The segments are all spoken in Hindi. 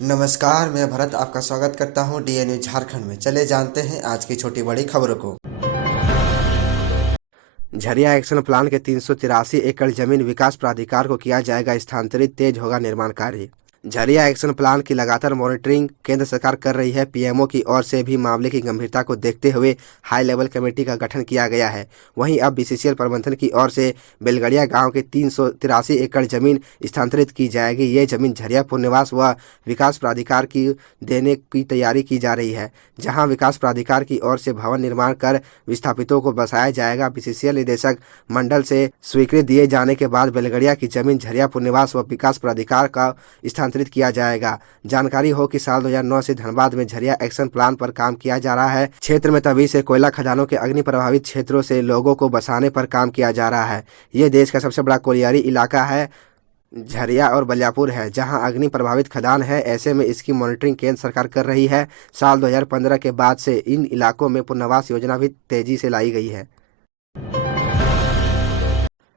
नमस्कार, मैं भरत आपका स्वागत करता हूं डीएनयू झारखंड में। चले जानते हैं आज की छोटी बड़ी खबरों को। झरिया एक्शन प्लान के 383 एकड़ जमीन विकास प्राधिकार को किया जाएगा स्थानांतरित, तेज होगा निर्माण कार्य। झरिया एक्शन प्लान की लगातार मॉनिटरिंग केंद्र सरकार कर रही है। पीएमओ की ओर से भी मामले की गंभीरता को देखते हुए हाई लेवल कमेटी का गठन किया गया है। वहीं अब बीसीसीएल प्रबंधन की ओर से बेलगड़िया गांव के 383 एकड़ जमीन स्थानांतरित की जाएगी। ये जमीन झरिया पुनर्वास व विकास प्राधिकार की देने की तैयारी की जा रही है, जहां विकास प्राधिकार की ओर से भवन निर्माण कर विस्थापितों को बसाया जाएगा। बीसीसीएल निदेशक मंडल से स्वीकृति दिए जाने के बाद बेलगड़िया की जमीन झरिया पुनर्वास व विकास प्राधिकार का स्थानांतरित किया जाएगा। जानकारी हो कि साल 2009 से धनबाद में झरिया एक्शन प्लान पर काम किया जा रहा है। क्षेत्र में तभी से कोयला खदानों के अग्नि प्रभावित क्षेत्रों से लोगों को बसाने पर काम किया जा रहा है। ये देश का सबसे बड़ा कोलियारी इलाका है। झरिया और बलियापुर है, जहां अग्नि प्रभावित खदान है। ऐसे में इसकी मॉनिटरिंग केंद्र सरकार कर रही है। साल 2015 के बाद से इन इलाकों में पुनर्वास योजना भी तेजी से लाई गई है।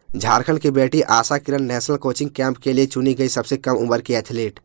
झारखंड की बेटी Asha Kiran national coaching camp के लिए चुनी गई सबसे कम उम्र की एथलीट।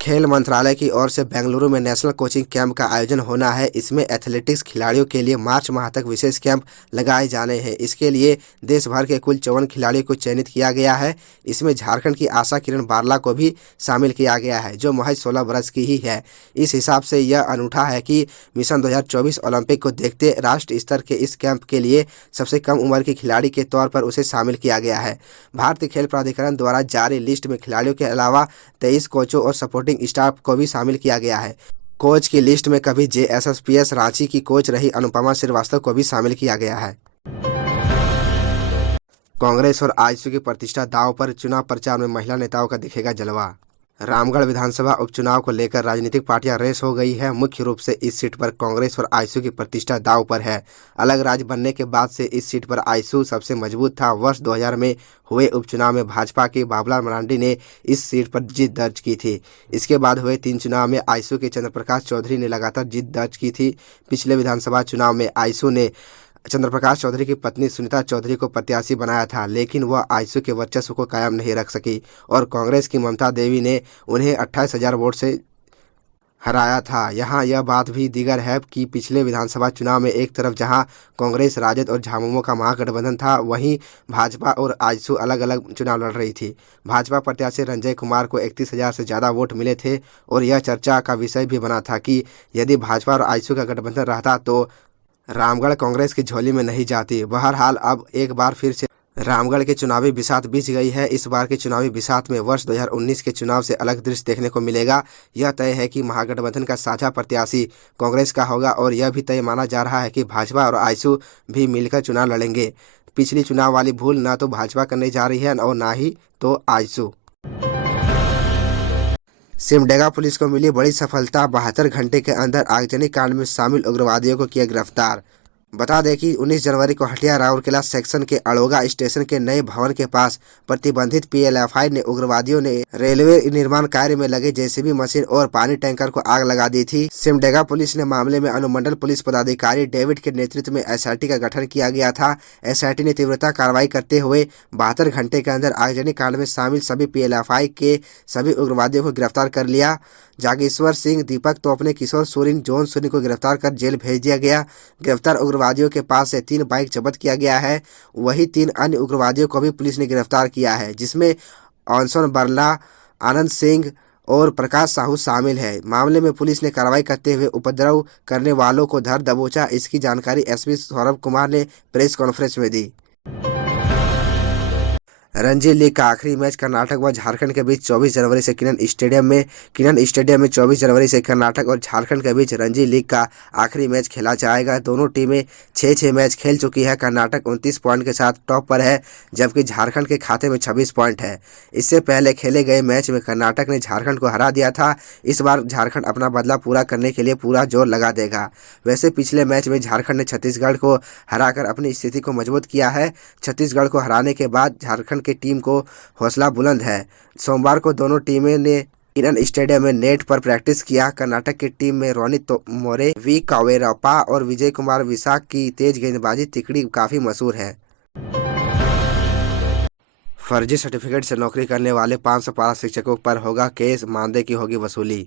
खेल मंत्रालय की ओर से बेंगलुरु में नेशनल कोचिंग कैंप का आयोजन होना है। इसमें एथलेटिक्स खिलाड़ियों के लिए मार्च माह तक विशेष कैंप लगाए जाने हैं। इसके लिए देश भर के कुल 54 खिलाड़ियों को चयनित किया गया है। इसमें झारखंड की आशा किरण बारला को भी शामिल किया गया है, जो महज 16 वर्ष की ही है। इस हिसाब से यह अनूठा है कि मिशन 2024 ओलंपिक को देखते राष्ट्रीय स्तर के इस कैंप के लिए सबसे कम उम्र के खिलाड़ी के तौर पर उसे शामिल किया गया है। भारतीय खेल प्राधिकरण द्वारा जारी लिस्ट में खिलाड़ियों के अलावा 23 कोचों और सपोर्टिंग स्टाफ को भी शामिल किया गया है। कोच की लिस्ट में कभी जेएसएसपीएस रांची की कोच रही अनुपमा श्रीवास्तव को भी शामिल किया गया है। कांग्रेस और आजसू की प्रतिष्ठा दांव पर, चुनाव प्रचार में महिला नेताओं का दिखेगा जलवा। रामगढ़ विधानसभा उपचुनाव को लेकर राजनीतिक पार्टियां रेस हो गई है। मुख्य रूप से इस सीट पर कांग्रेस और आजसू की प्रतिष्ठा दांव पर है। अलग राज्य बनने के बाद से इस सीट पर आजसू सबसे मजबूत था। वर्ष 2000 में हुए उपचुनाव में भाजपा के बाबूलाल मरांडी ने इस सीट पर जीत दर्ज की थी। इसके बाद हुए 3 चुनाव में आजसू के चंद्रप्रकाश चौधरी ने लगातार जीत दर्ज की थी। पिछले विधानसभा चुनाव में आजसू ने चंद्रप्रकाश चौधरी की पत्नी सुनीता चौधरी को प्रत्याशी बनाया था, लेकिन वह आजसू के वर्चस्व को कायम नहीं रख सकी और कांग्रेस की ममता देवी ने उन्हें 28,000 वोट से हराया था। यहाँ यह बात भी दीगर है कि पिछले विधानसभा चुनाव में एक तरफ जहां कांग्रेस, राजद और झामुमो का महागठबंधन था, वहीं भाजपा और आजसू अलग अलग चुनाव लड़ रही थी। भाजपा प्रत्याशी रंजय कुमार को 31,000 से ज़्यादा वोट मिले थे और यह चर्चा का विषय भी बना था कि यदि भाजपा और आजसू का गठबंधन रहता तो रामगढ़ कांग्रेस की झोली में नहीं जाती। बहरहाल अब एक बार फिर से रामगढ़ की चुनावी बिसात बीत गई है। इस बार की चुनावी बिसात में वर्ष 2019 के चुनाव से अलग दृश्य देखने को मिलेगा। यह तय है कि महागठबंधन का साझा प्रत्याशी कांग्रेस का होगा और यह भी तय माना जा रहा है कि भाजपा और आजसू भी मिलकर चुनाव लड़ेंगे। पिछली चुनाव वाली भूल न तो भाजपा करने जा रही है और न ही तो आजसू। सिमडेगा पुलिस को मिली बड़ी सफलता। 72 घंटे के अंदर आगजनी कांड में शामिल उग्रवादियों को किया गिरफ्तार। बता दें कि 19 जनवरी को हटिया राउरकेला सेक्शन के अड़ोगा स्टेशन के नए भवन के पास प्रतिबंधित पीएलएफआई ने उग्रवादियों ने रेलवे निर्माण कार्य में लगे जेसीबी मशीन और पानी टैंकर को आग लगा दी थी। सिमडेगा पुलिस ने मामले में अनुमंडल पुलिस पदाधिकारी डेविड के नेतृत्व में एसआईटी का गठन किया गया था। एसआईटी ने तीव्रता कार्रवाई करते हुए 72 घंटे के अंदर आगजनी कांड में शामिल सभी पीएलएफआई के सभी उग्रवादियों को गिरफ्तार कर लिया। जागेश्वर सिंह, दीपक तोपने, किशोर सोरेन, जॉन सोनी को गिरफ्तार कर जेल भेज दिया गया। गिरफ्तार उग्रवादियों के पास से 3 बाइक जब्त किया गया है। वही 3 अन्य उग्रवादियों को भी पुलिस ने गिरफ्तार किया है, जिसमें ऑनसन बरला, आनंद सिंह और प्रकाश साहू शामिल है। मामले में पुलिस ने कार्रवाई करते हुए उपद्रव करने वालों को धर दबोचा। इसकी जानकारी एसपी सौरभ कुमार ने प्रेस कॉन्फ्रेंस में दी। रणजी लीग का आखिरी मैच कर्नाटक व झारखंड के बीच 24 जनवरी से किनन स्टेडियम में 24 जनवरी से कर्नाटक और झारखंड के बीच रणजी लीग का आखिरी मैच खेला जाएगा। दोनों टीमें 6-6 मैच खेल चुकी है। कर्नाटक 29 पॉइंट के साथ टॉप पर है, जबकि झारखंड के खाते में 26 पॉइंट है। इससे पहले खेले गए मैच में कर्नाटक ने झारखंड को हरा दिया था। इस बार झारखंड अपना बदला पूरा करने के लिए पूरा जोर लगा देगा। वैसे पिछले मैच में झारखंड ने छत्तीसगढ़ को हराकर अपनी स्थिति को मजबूत किया है। छत्तीसगढ़ को हराने के बाद झारखंड की टीम को हौसला बुलंद है। सोमवार को दोनों टीमें ने किनन स्टेडियम में नेट पर प्रैक्टिस किया। कर्नाटक की टीम में रोनित मोरे, वी कावेरप्पा और विजय कुमार विशाख की तेज गेंदबाजी तिकड़ी काफी मशहूर है। फर्जी सर्टिफिकेट से नौकरी करने वाले 500 पारा शिक्षकों पर होगा केस, मानदेय की होगी वसूली।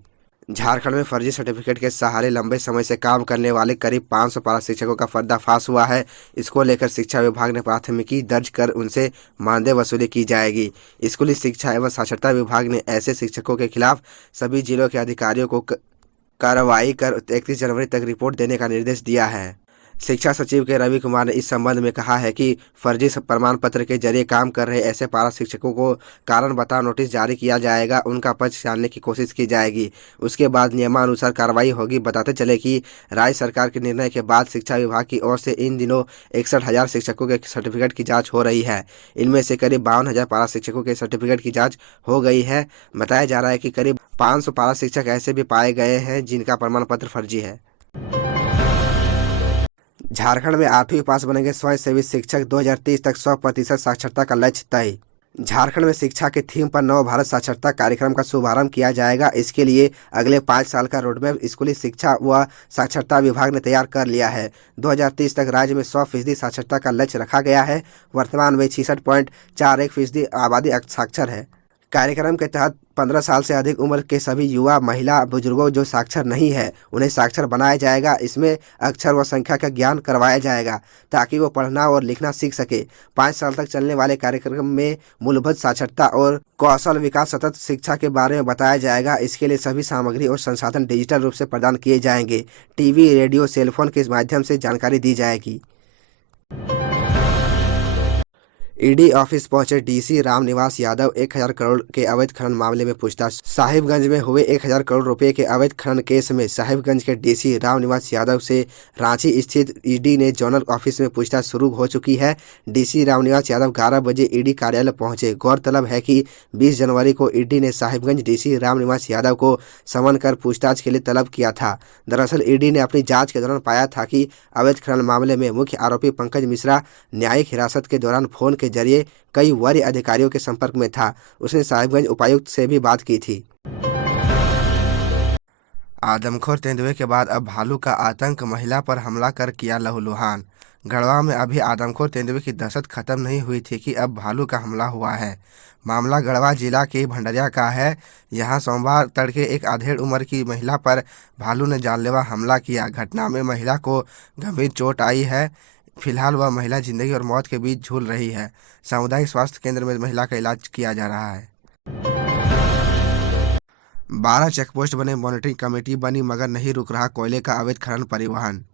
झारखंड में फर्जी सर्टिफिकेट के सहारे लंबे समय से काम करने वाले करीब 500 पारा शिक्षकों का पर्दाफाश हुआ है। इसको लेकर शिक्षा विभाग ने प्राथमिकी दर्ज कर उनसे मानदेय वसूली की जाएगी। स्कूली शिक्षा एवं साक्षरता विभाग ने ऐसे शिक्षकों के खिलाफ सभी जिलों के अधिकारियों को कार्रवाई कर 31 जनवरी तक रिपोर्ट देने का निर्देश दिया है। शिक्षा सचिव के रवि कुमार ने इस संबंध में कहा है कि फर्जी प्रमाण पत्र के जरिए काम कर रहे ऐसे पारा शिक्षकों को कारण बताओ नोटिस जारी किया जाएगा, उनका पक्ष जानने की कोशिश की जाएगी। उसके बाद नियमानुसार कार्रवाई होगी। बताते चले कि राज्य सरकार के निर्णय के बाद शिक्षा विभाग की ओर से इन दिनों 61,000 शिक्षकों के सर्टिफिकेट की जाँच हो रही है। इनमें से करीब 52,000 पारा शिक्षकों के सर्टिफिकेट की जाँच हो गई है। बताया जा रहा है कि करीब 500 पारा शिक्षक ऐसे भी पाए गए हैं जिनका प्रमाण पत्र फर्जी है। झारखंड में 8वीं पास बनेंगे स्वयंसेवी शिक्षक, 2030 तक 100% साक्षरता का लक्ष्य तय। झारखंड में शिक्षा के थीम पर नव भारत साक्षरता कार्यक्रम का शुभारंभ किया जाएगा। इसके लिए अगले 5 साल का रोडमैप स्कूली शिक्षा व साक्षरता विभाग ने तैयार कर लिया है। 2030 तक राज्य में 100% साक्षरता का लक्ष्य रखा गया है। वर्तमान में 66.41% आबादी साक्षर है। कार्यक्रम के तहत 15 साल से अधिक उम्र के सभी युवा, महिला, बुजुर्गों जो साक्षर नहीं है उन्हें साक्षर बनाया जाएगा। इसमें अक्षर व संख्या का ज्ञान करवाया जाएगा ताकि वो पढ़ना और लिखना सीख सके। 5 साल तक चलने वाले कार्यक्रम में मूलभूत साक्षरता और कौशल विकास, सतत शिक्षा के बारे में बताया जाएगा। इसके लिए सभी सामग्री और संसाधन डिजिटल रूप से प्रदान किए जाएंगे। टीवी, रेडियो, सेलफोन के माध्यम से जानकारी दी जाएगी। ईडी ऑफिस पहुंचे डीसी रामनिवास यादव, 1,000 करोड़ के अवैध खनन मामले में पूछताछ। साहिबगंज में हुए 1,000 करोड़ रुपए के अवैध खनन केस में साहिबगंज के डीसी रामनिवास यादव से रांची स्थित ईडी ने जोनल ऑफिस में पूछताछ शुरू हो चुकी है। डीसी रामनिवास यादव 11 बजे ईडी कार्यालय पहुंचे। गौरतलब है कि 20 जनवरी को ईडी ने साहिबगंज डीसी रामनिवास यादव को समन कर पूछताछ के लिए तलब किया था। दरअसल ईडी ने अपनी जांच के दौरान पाया था कि अवैध खनन मामले में मुख्य आरोपी पंकज मिश्रा न्यायिक हिरासत के दौरान फोन के जरिए कई वरीय अधिकारियों के संपर्क में था। उसने साहिबगंज उपायुक्त से भी बात की थी। आदमखोर तेंदुए के बाद अब भालू का आतंक, महिला पर हमला कर किया लहूलुहान। गढ़वा में अभी आदमखोर तेंदुए की दहशत खत्म नहीं हुई थी कि अब भालू का हमला हुआ है। मामला गढ़वा जिला के भंडरिया का है। यहां सोमवार तड़के एक आधेड़ उम्र की महिला पर भालू ने जानलेवा हमला किया। घटना में महिला को गंभीर चोट आई है। फिलहाल वह महिला जिंदगी और मौत के बीच झूल रही है। सामुदायिक स्वास्थ्य केंद्र में महिला का इलाज किया जा रहा है। 12 चेकपोस्ट बने, मॉनिटरिंग कमेटी बनी, मगर नहीं रुक रहा कोयले का अवैध खनन परिवहन।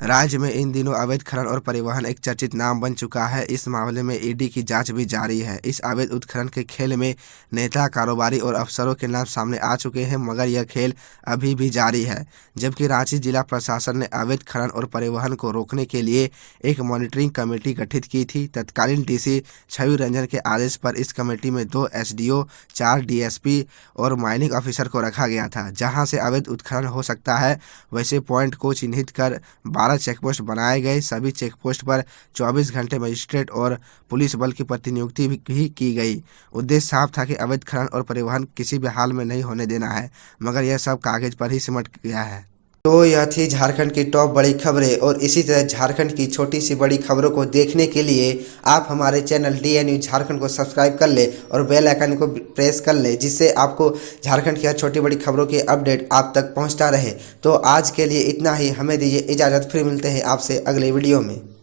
राज्य में इन दिनों अवैध खनन और परिवहन एक चर्चित नाम बन चुका है। इस मामले में ईडी की जांच भी जारी है। इस अवैध उत्खनन के खेल में नेता, कारोबारी और अफसरों के नाम सामने आ चुके हैं, मगर यह खेल अभी भी जारी है। जबकि रांची जिला प्रशासन ने अवैध खनन और परिवहन को रोकने के लिए एक मॉनिटरिंग कमेटी गठित की थी। तत्कालीन डीसी छवि रंजन के आदेश पर इस कमेटी में 2 एसडीओ, 4 डीएसपी और माइनिंग ऑफिसर को रखा गया था। जहां से अवैध उत्खनन हो सकता है वैसे पॉइंट को चिन्हित कर 12 चेकपोस्ट बनाए गए। सभी चेकपोस्ट पर 24 घंटे मजिस्ट्रेट और पुलिस बल की प्रतिनियुक्ति भी की गई। उद्देश्य साफ था कि अवैध खनन और परिवहन किसी भी हाल में नहीं होने देना है, मगर यह सब कागज पर ही सिमट गया है। तो यह थी झारखंड की टॉप बड़ी खबरें, और इसी तरह झारखंड की छोटी सी बड़ी खबरों को देखने के लिए आप हमारे चैनल DN झारखंड को सब्सक्राइब कर ले और बेल आइकन को प्रेस कर ले, जिससे आपको झारखंड की हर छोटी बड़ी खबरों की अपडेट आप तक पहुंचता रहे। तो आज के लिए इतना ही, हमें दीजिए इजाज़त, फिर मिलते हैं आपसे अगले वीडियो में।